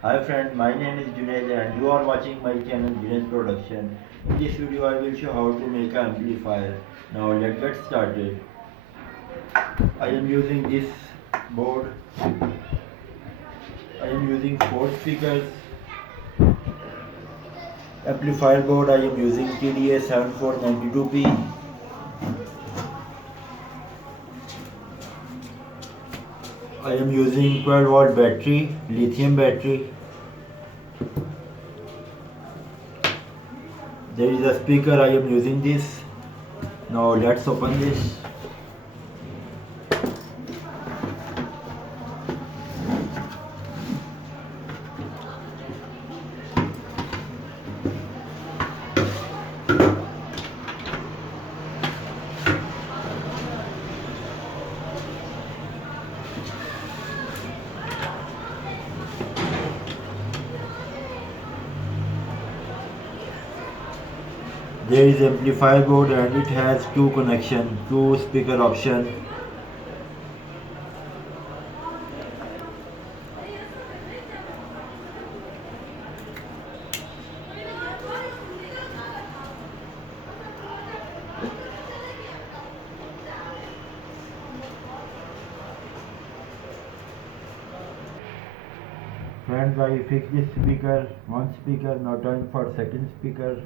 Hi friends, my name is Junaid and you are watching my channel Junaid Production. In this video I will show how to make an amplifier. Now let's get started. I am using this board. I am using 4 speakers. Amplifier board I am using TDA 7492P. I am using 12-volt battery, lithium battery. There is a speaker I am using this. Now let's open this. There is amplifier board and it has two speaker option. Friends, I fixed this speaker, one speaker, now time for second speaker.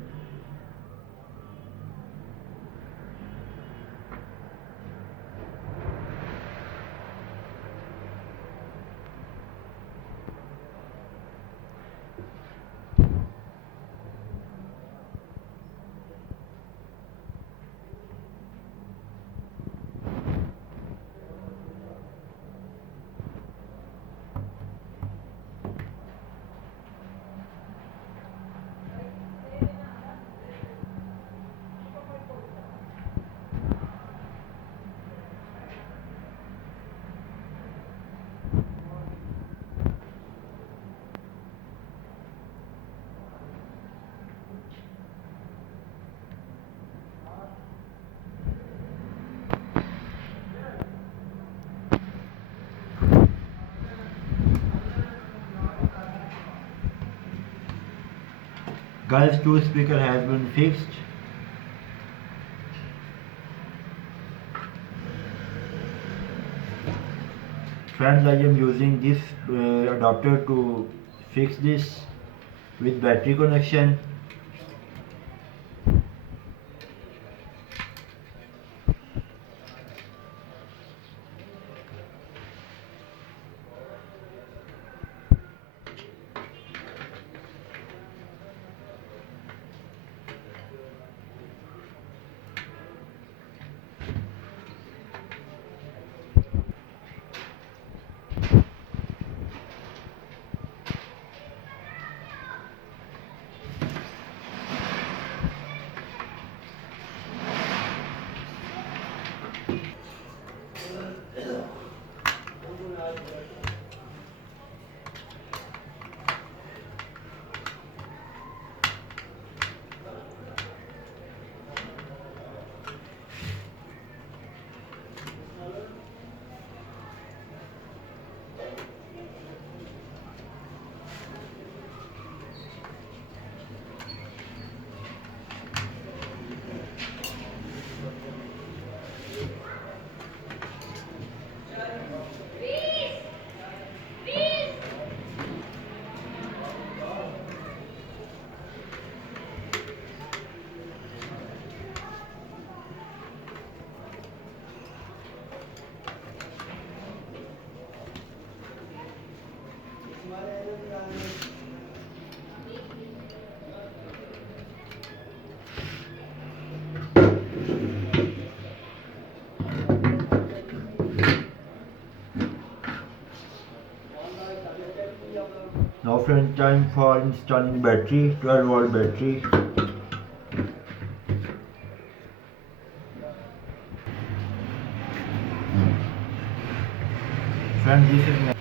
Guys, two speaker has been fixed. Friends, I am using this adapter to fix this with battery connection. Now friends, time for installing battery, 12-volt battery. Friends, this is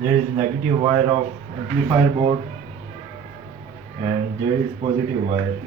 there is negative wire of amplifier board and there is positive wire.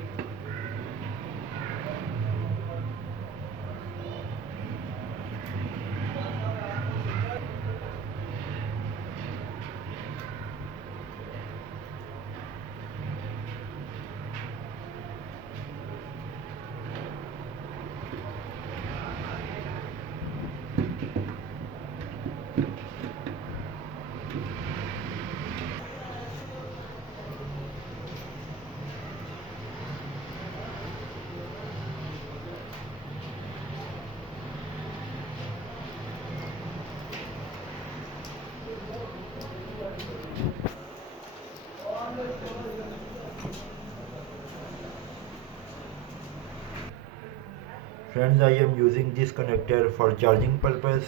Friends, I am using this connector for charging purpose.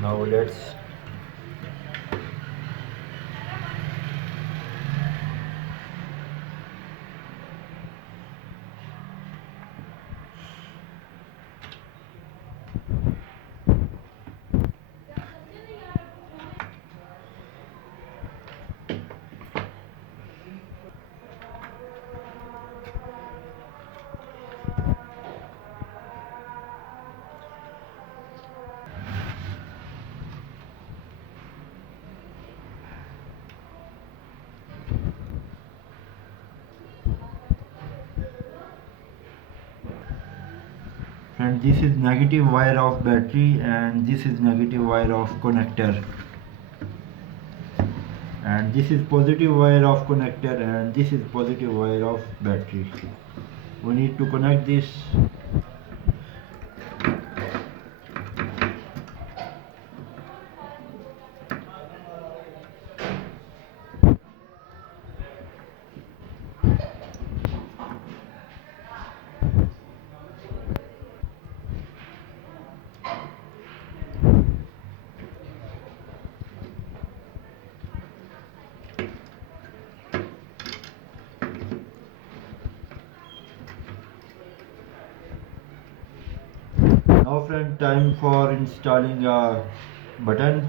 Now let's friend, this is negative wire of battery and this is negative wire of connector, and this is positive wire of connector and this is positive wire of battery. We need to connect this. Now friend, time for installing a button.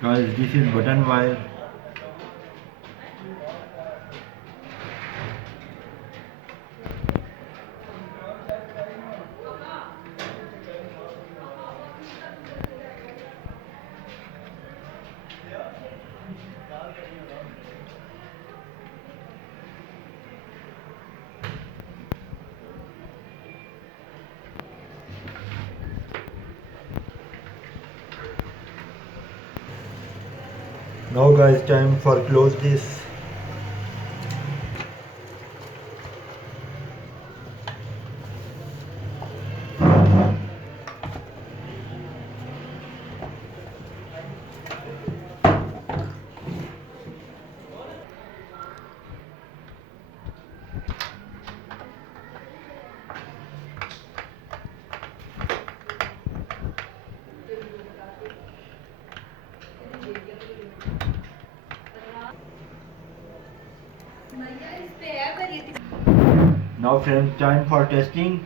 Guys, this is button wire. Now guys, time for close this. Now friends, time for testing.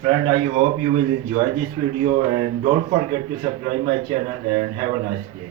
Friend, I hope you will enjoy this video and don't forget to subscribe my channel and have a nice day.